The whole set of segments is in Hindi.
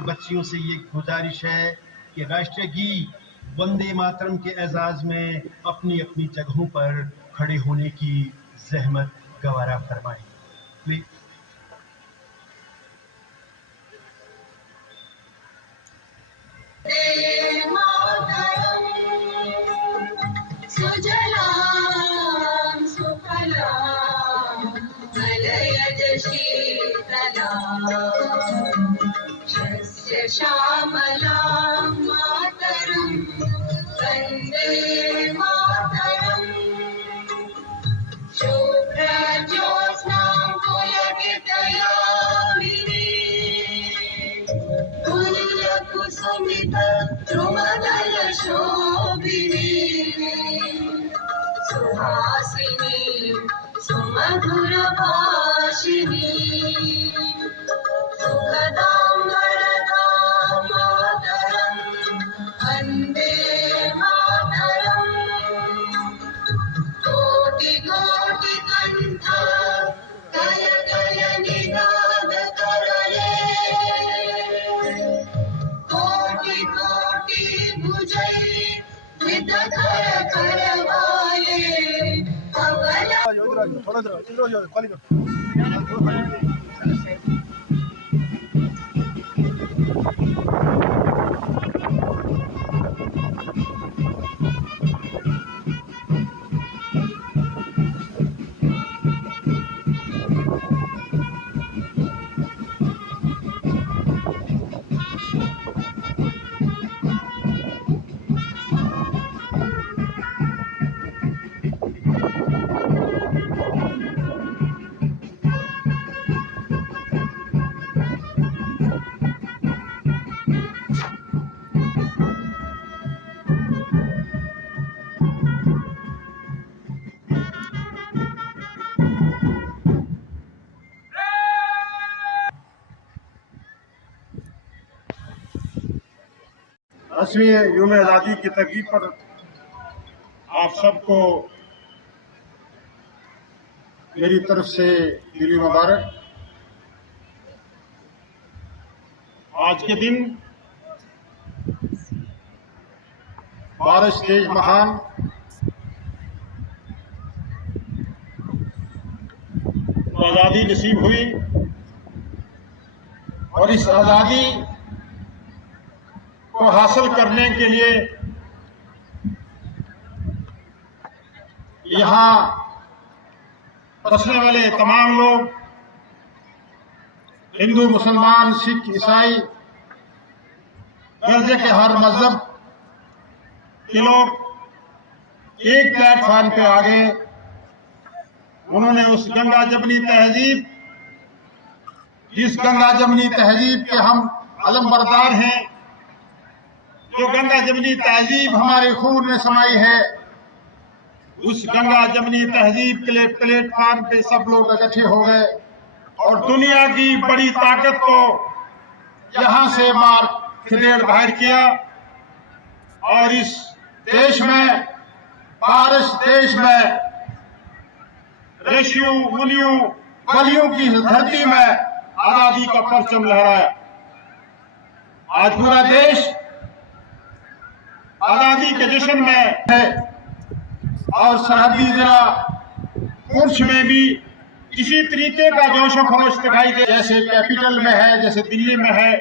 और बच्चियों से ये गुजारिश है कि राष्ट्रीय गीत वंदे मातरम के एजाज में अपनी अपनी जगहों पर खड़े होने की जहमत गवारा फरमाएं। प्लीज। सुजलां सुफलां मलयज शीतलां शस्य श्यामलां मातरं वन्दे मातरम् शुभ्रज्योत्स्नां पुलकितयामिनीं तुल्यकुसुमितद्रुमदलशोभिनीं सुहासिनीं सुमधुरभाषिणीं सुखदां वरदां मातरं वन्दे मातरम् कोटि कोटि कंठ कल कल निनाद करले कोटि कोटि भुजै विदधर करवाले अवला दसवीं यूम आज़ादी की तकरीब पर आप सबको मेरी तरफ से दिली मुबारक। आज के दिन बारिश तेज महान आज़ादी नसीब हुई और इस आज़ादी को हासिल करने के लिए यहाँ बसने वाले तमाम लोग, हिंदू, मुसलमान, सिख, ईसाई, दर्जे के हर मजहब के लोग एक प्लेटफॉर्म पे आ गए। उन्होंने उस गंगा जमनी तहजीब, जिस गंगा जमनी तहजीब के हम अलमबरदार हैं, जो गंगा जमनी तहजीब हमारे खून में समाई है, उस गंगा जमनी तहजीब के लिए प्लेटफॉर्म पे सब लोग इकट्ठे हो गए और दुनिया की बड़ी ताकत को यहां से मार खदेड़ बाहर किया। और इस देश में, पारस देश में, ऋषियों, मुनियों, बलियों की धरती में आजादी का परचम लहराया। आज पूरा देश आजादी के जश्न में है और सरहदी जिला पुंछ में भी इसी तरीके का जोशो खरोश दिखाई दे, जैसे कैपिटल में है, जैसे दिल्ली में है,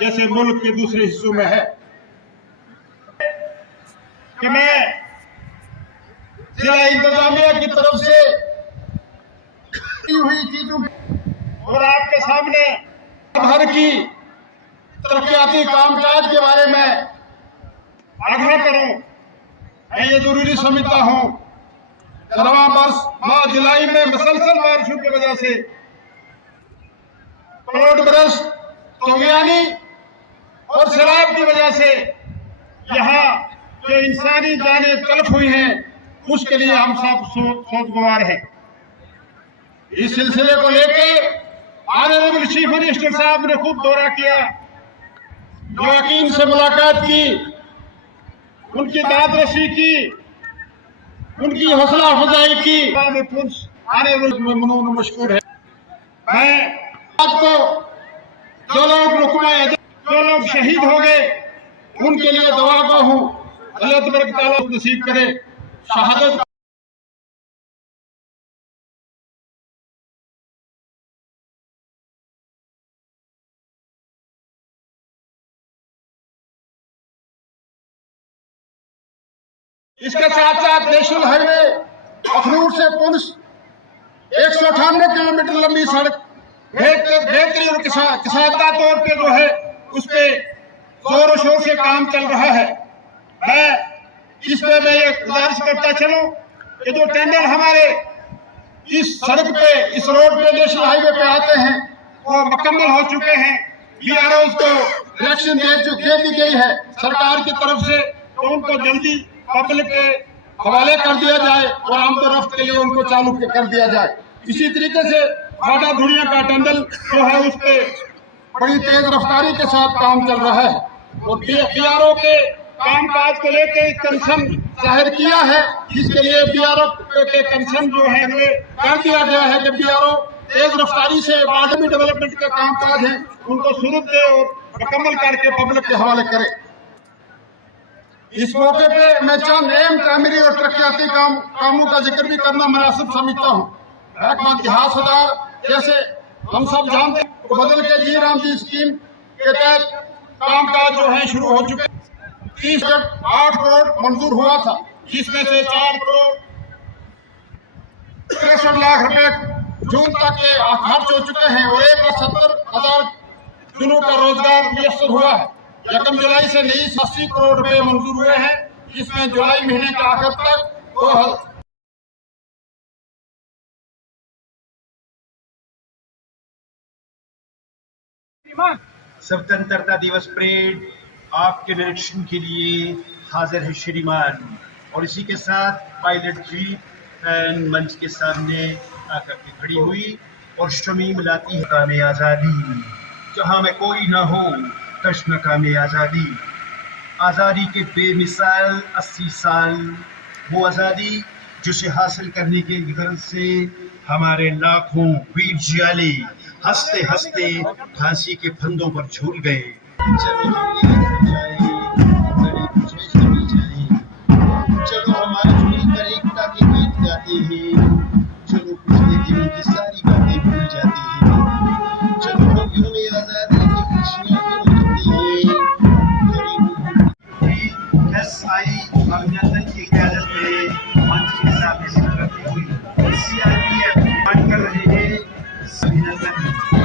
जैसे मुल्क के दूसरे हिस्सों में है। कि मैं जिला इंतजामिया की तरफ से हुई चीजों और आपके सामने भर की तरक्याती कामकाज के बारे में आग्रह करूं। मैं ये जरूरी समझता हूं। रवां वर्ष माह जुलाई में मुसलसल बारिशों की वजह से करोड़ बरस तोगियानी और शराब की वजह से यहाँ जो इंसानी जानें तलफ हुई हैं, उसके लिए हम सब सोचगवार हैं। इस सिलसिले को लेके ऑनरेबल चीफ मिनिस्टर साहब ने खूब दौरा किया, मुलाकात से मुलाकात की, उनकी दादरसी की, उनकी हौसला अफजाई की। आने मशहूर है। मैं आपको जो लोग जो लोग शहीद हो गए उनके लिए दुआ गो हूँ। अल्लाह तबारक तआला नसीब करे शहादत। इसके साथ साथ नेशनल हाईवे अखनूर से पुंछ 198 किलोमीटर लंबी सड़क बेहतरीन किसानदा तौर पे जो है उस पे जोरों शोर से काम चल रहा है। मैं इस पे मैं ये गुजारिश करता चलूं कि जो टेंडर हमारे इस सड़क पे इस रोड पे नेशनल हाईवे पे आते हैं वो मुकम्मल हो चुके हैं। बीआरओ को डायरेक्शन दे दी गई है सरकार की तरफ से, तो उनको जल्दी पब्लिक के हवाले कर दिया जाए और आमदोरफ्त के लिए उनको चालू कर दिया जाए। इसी तरीके से फाटा धुरिया का टंडल जो है उस पे बड़ी तेज रफ्तारी के साथ काम चल रहा है और बीआरओ के कामकाज को लेकर कंसर्न जाहिर किया है, जिसके लिए बीआरओ के कंसर्न जो है कर दिया गया है कि बीआरओ तेज रफ्तारी से बॉर्डर डेवलपमेंट के कामकाज है उनको शुरू दे और मुकम्मल करके पब्लिक के हवाले करे। इस मौके पे मैं चंद अहम तामीरी और तरक्याती कामों का जिक्र भी करना मुनासिब समझता हूँ। महकमा इतिहास सुधार जैसे हम सब जानते हैं बदल के जी राम जी स्कीम के तहत कामकाज जो है शुरू हो चुके। 8 करोड़ मंजूर हुआ था, जिसमें से 4 करोड़ 63 लाख रुपए जून तक के खर्च हो चुके हैं और 1,70,000 दिनों का रोजगार मुयस्सर हुआ है। 1 जुलाई से नई 80 करोड़ रुपए मंजूर हुए हैं, जिसमें जुलाई महीने के आखिर तक स्वतंत्रता दिवस परेड आपके निरीक्षण के लिए हाजिर है श्रीमान। और इसी के साथ पायलट जीप मंच के सामने आकर के खड़ी हुई और शमीम लाती है काम आज़ादी, जहाँ में कोई ना हो कश्म काम आज़ादी। आज़ादी के बेमिसाल 80 साल, वो आज़ादी जिसे हासिल करने के गर्ज से हमारे लाखों वीर जियाले हंसते हंसते फांसी के फंदों पर झूल गए। चलो हमारे मिलकर एकता के गीत गाते हैं, चलो पिछले दिनों की सारी बातें भूल जाते हैं, चलो हम यूं में आजादी की खुशियां मनाते हैं। एसआई अभिनंदन की क़यादत में मंच के सामने से करते हुए सीआरपीएफ मांग कर रहे हैं अभिनंदन,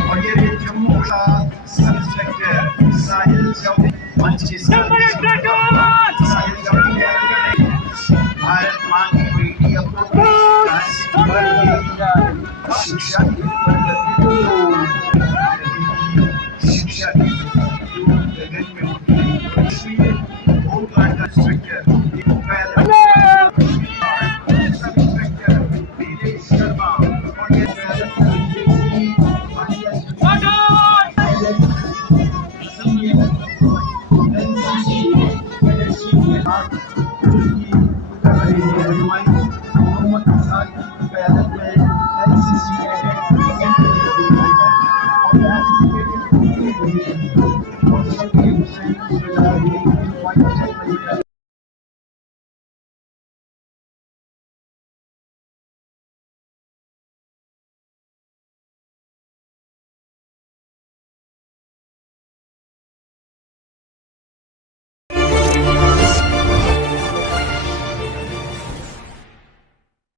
और ये जम्मू का सब इंस्पेक्टर साहिल चौधरी मंच के सामने साहिल चौधरी भारत मां की बेटी अपनी शिक्षा की शिक्षा की गगन में उठती है। होम गार्ड का इंस्ट्रक्टर सब इंस्ट्रक्टर नीलेश शर्मा और ये मोहम्मद